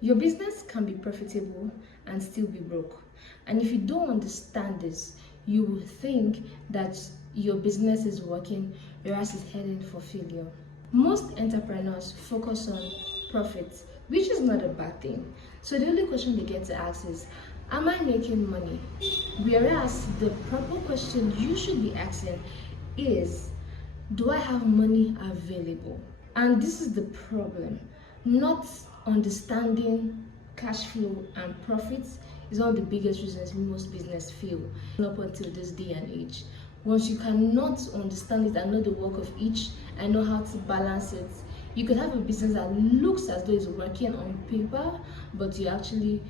Your business can be profitable and still be broke. And if you don't understand this, you will think that your business is working whereas it's heading for failure. Most entrepreneurs focus on profit, which is not a bad thing. So the only question they get to ask is, am I making money? Whereas the proper question you should be asking is, do I have money available? And this is the problem. Not understanding cash flow and profits is one of the biggest reasons most business fail up until this day and age. Once you cannot understand it and know the work of each and know how to balance it, you could have a business that looks as though it's working on paper, but you actually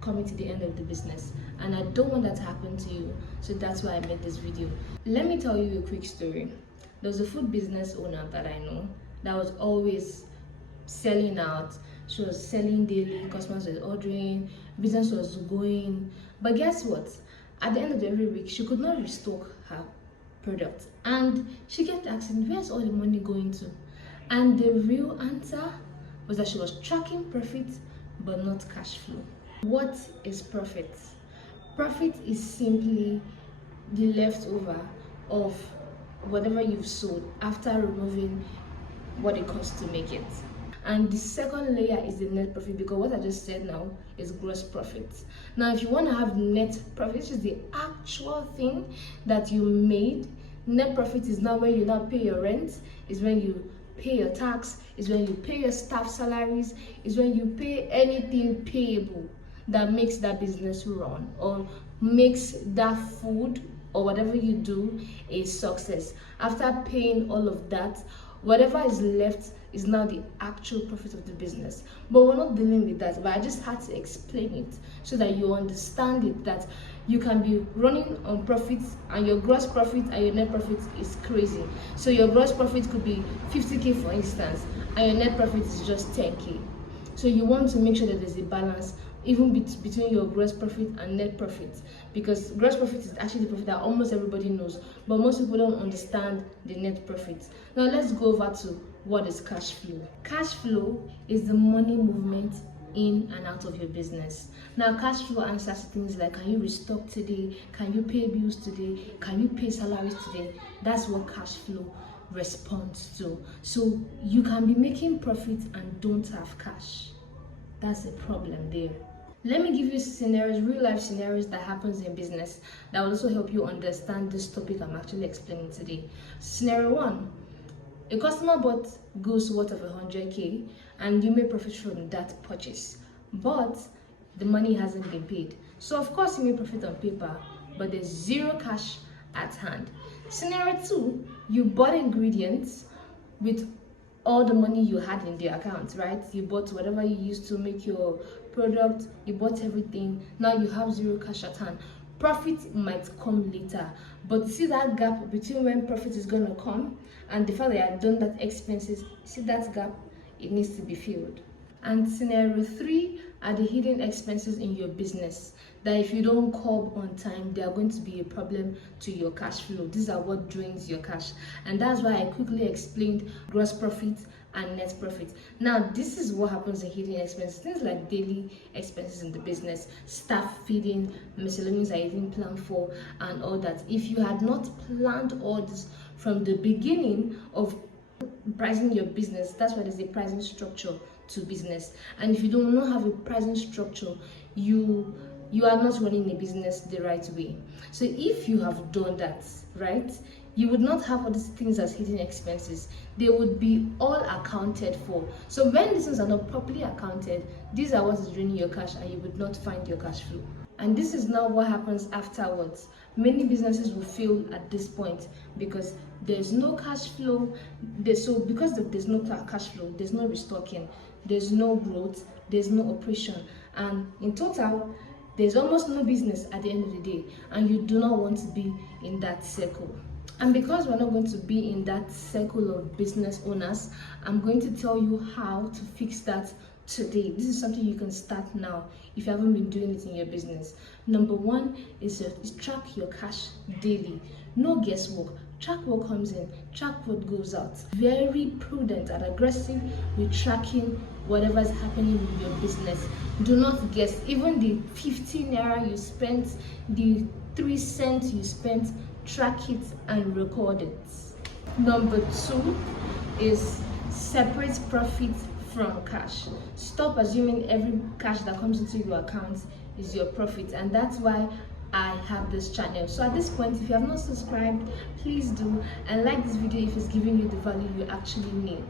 coming to the end of the business, and I don't want that to happen to you. So that's why I made this video. Let me tell you a quick story. There was a food business owner that I know that was always selling out. She was selling daily, customers were ordering, business was going. But guess what? At the end of every week, she could not restock her product, and she kept asking, where's all the money going to? And the real answer was that she was tracking profit but not cash flow. What is profit? Profit is simply the leftover of whatever you've sold after removing what it costs to make it. And the second layer is the net profit, because what I just said now is gross profit. Now, if you want to have net profit, which is the actual thing that you made, net profit is now when you now pay your rent, is when you pay your tax, is when you pay your staff salaries, is when you pay anything payable that makes that business run or makes that food or whatever you do a success. After paying all of that, whatever is left is now the actual profit of the business. But we're not dealing with that, but I just had to explain it so that you understand it, that you can be running on profits and your gross profit and your net profit is crazy. So your gross profit could be 50k for instance, and your net profit is just 10k. So you want to make sure that there's a balance even between your gross profit and net profit, because gross profit is actually the profit that almost everybody knows, but most people don't understand the net profit. Now let's go over to what is cash flow. Cash flow is the money movement in and out of your business. Now cash flow answers things like, can you restock today? Can you pay bills today? Can you pay salaries today? That's what cash flow responds to. So you can be making profit and don't have cash. That's the problem there. Let me give you scenarios, real life scenarios that happens in business that will also help you understand this topic I'm actually explaining today. Scenario 1, a customer bought goods worth of 100k and you made profit from that purchase, but the money hasn't been paid. So of course you made profit on paper, but there's zero cash at hand. Scenario 2, you bought ingredients with all the money you had in the account, right? You bought whatever you used to make your product, you bought everything. Now you have zero cash at hand. Profit might come later, but see that gap between when profit is going to come and the fact that you have done that expenses, see that gap, it needs to be filled. And scenario 3 are the hidden expenses in your business that if you don't curb on time, they are going to be a problem to your cash flow. These are what drains your cash, and that's why I quickly explained gross profit and net profit. Now this is what happens in hidden expenses, things like daily expenses in the business, staff feeding, miscellaneous that you didn't plan for, and all that. If you had not planned all this from the beginning of pricing your business, that's why there's a pricing structure to business. And if you do not have a pricing structure, you are not running a business the right way. So if you have done that right, you would not have all these things as hidden expenses. They would be all accounted for. So when these things are not properly accounted, these are what is draining your cash, and you would not find your cash flow. And this is now what happens afterwards. Many businesses will fail at this point because there's no cash flow. There's no cash flow, there's no restocking, there's no growth, there's no operation, and in total there's almost no business at the end of the day, and you do not want to be in that circle. And because we're not going to be in that circle of business owners, I'm going to tell you how to fix that today. This is something you can start now if you haven't been doing it in your business. Number 1 is track your cash daily. No guesswork. Track what comes in, track what goes out. Very prudent and aggressive with tracking whatever's happening in your business. Do not guess. Even the 15 naira you spent, the 3 cents you spent, track it and record it. Number 2 is separate profit from cash. Stop assuming every cash that comes into your account is your profit, and that's why I have this channel. So at this point, if you have not subscribed, please do, and like this video if it's giving you the value you actually need.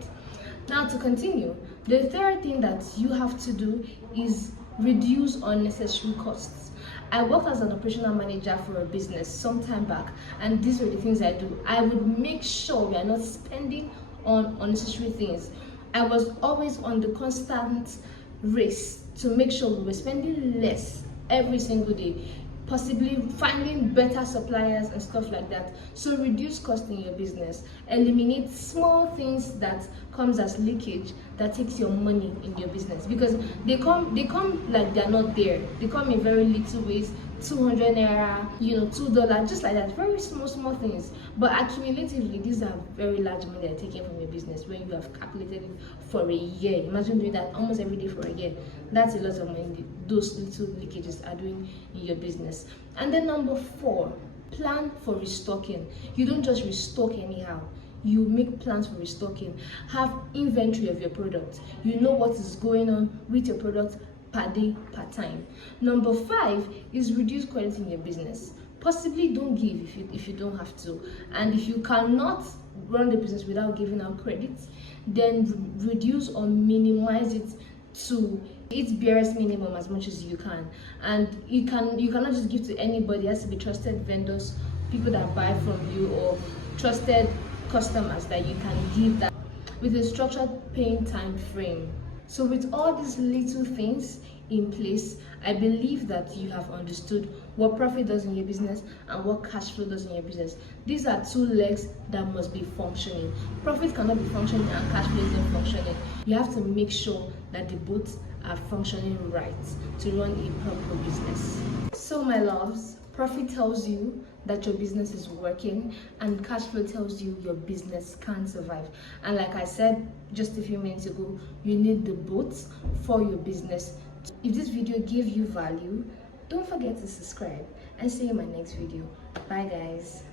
Now to continue, the third thing that you have to do is reduce unnecessary costs. I worked as an operational manager for a business some time back, and these were the things I do. I would make sure we are not spending on unnecessary things. I was always on the constant race to make sure we were spending less every single day, possibly finding better suppliers and stuff like that. So reduce cost in your business, eliminate small things that comes as leakage that takes your money in your business, because they come like they're not there. They come in very little ways, 200 naira, $2, just like that. Very small things, but accumulatively these are very large money that are taken from your business when you have calculated it for a year. Imagine doing that almost every day for a year. That's a lot of money those little leakages are doing in your business. And then number 4, plan for restocking. You don't just restock anyhow. You make plans for restocking. Have inventory of your product. You know what is going on with your product per day, per time. Number 5 is reduce credit in your business. Possibly don't give if you don't have to, and if you cannot run the business without giving out credit, then reduce or minimize it to its barest minimum as much as you can. And you cannot just give to anybody. It has to be trusted vendors, people that buy from you, or trusted customers that you can give that with a structured paying time frame. So with all these little things in place, I believe that you have understood what profit does in your business and what cash flow does in your business. These are 2 legs that must be functioning. Profit cannot be functioning and cash flow isn't functioning. You have to make sure that the both are functioning right to run a proper business. So my loves, profit tells you that your business is working, and cash flow tells you your business can survive. And like I said just a few minutes ago, you need the both for your business. If this video gave you value, don't forget to subscribe, and see you in my next video. Bye guys.